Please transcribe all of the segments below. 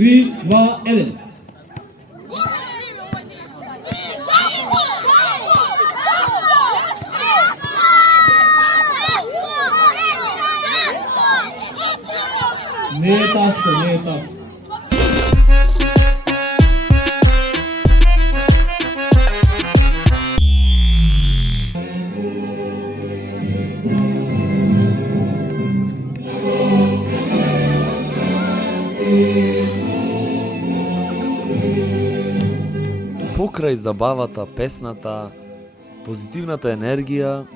3, 2, 1. Не е таска, не е таска. Покрај забавата, песната, позитивната енергија,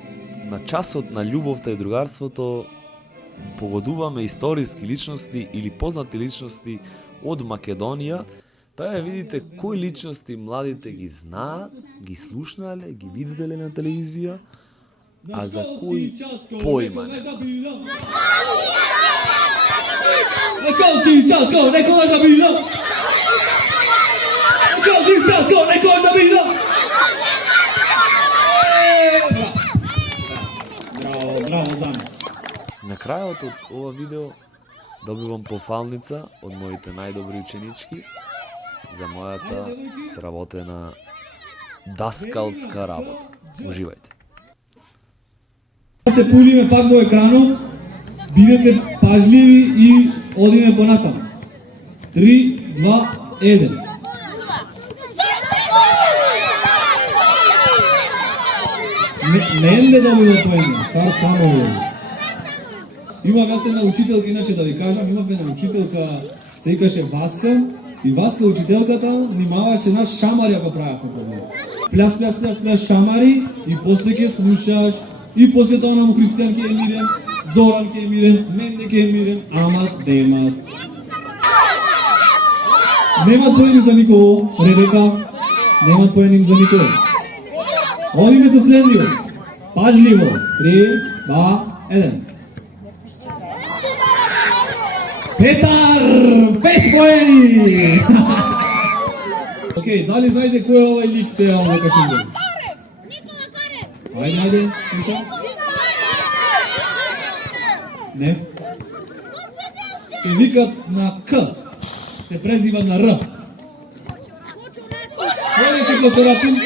на часот на љубовта и другарството, погодуваме историски личности или познати личности од Македонија, па ја видите кои личности младите ги знаат, ги слушнале, ги виделе на телевизија, а за кои поима не. Браво за нас. На крајот од ова видео добивам пофалница од моите најдобри ученички за мојата сработена даскалска работа. Уживајте. Се пулиме пак во екранот, бидете пажливи и одиме понатаму. 3, 2, 1. Не добива поеме, цар само. Има една учителка, иначе да ви кажам, има една учителка, се викаше Васка, и Васка учителката внимаваше наш шамари ако правяхме проблем. Пляс шамари и после ќе слушаш, и после тоа нам Христијан ќе е мирен, Зоран ќе е мирен, Менде ќе е мирен, амат демат. Немат поени за никого, Ребека, немат поени за никого. Одиме со следниот. Пажливо. 3, 2, 1. Петар! 5 поени! Океј, дали знаете кој е овај лик сега овај кашинје? Ајде, слушам. Не. Се викат на К. Се презиват на Р. Кој е чеклоторатин?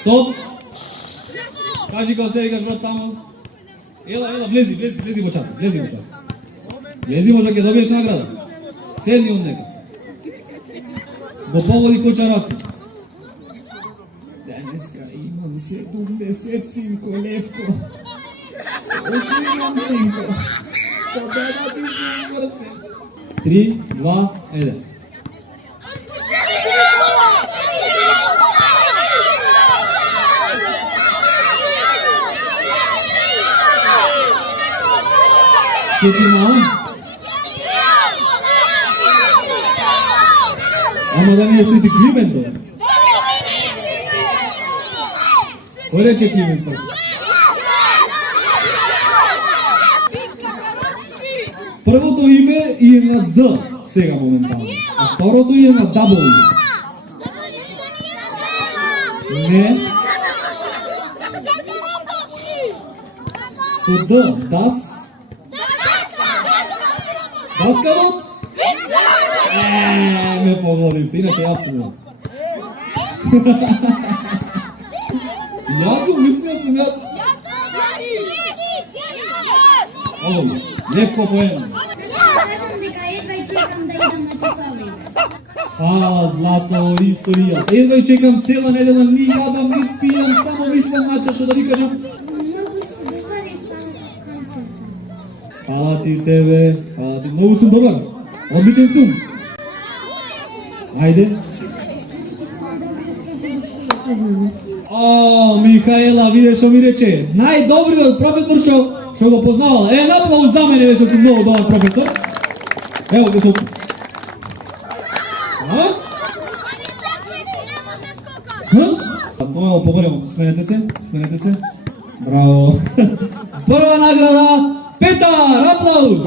Стоп! Кажи кога се викаш брат таму. Ела, влези во час. Влези може ќе добиеш награда. Седни од нека. Го погоди кочараци. Денеска имам 70 синко левко. Отивам синко. Собера ти се. 3, 2, 1. Ќе ти имам? Ама да не е Свети Климентов. Кој рече Климентов? Првото име е на Д сега моментално, а второто е на W. Не. Со Д, Дас. Даскалот? Ме погодите, иначе јас сум. Јас сум, мислио сум јас. Ово, лепко поема. Злато, исто и јас. Едва и чекам цела недела, ни јадам, ни пијам, само мислам на чашо да ви кажам. Фала ти тебе, многу сум добар, одличен сум. Ајде. Михаела, виде што ми рече, најдобриот професор што го познавала. Направо за мене беше сум многу добар професор. Ево го сопу. Тоа поголемо, сменете се. Браво. Прва награда, Петар, аплауз!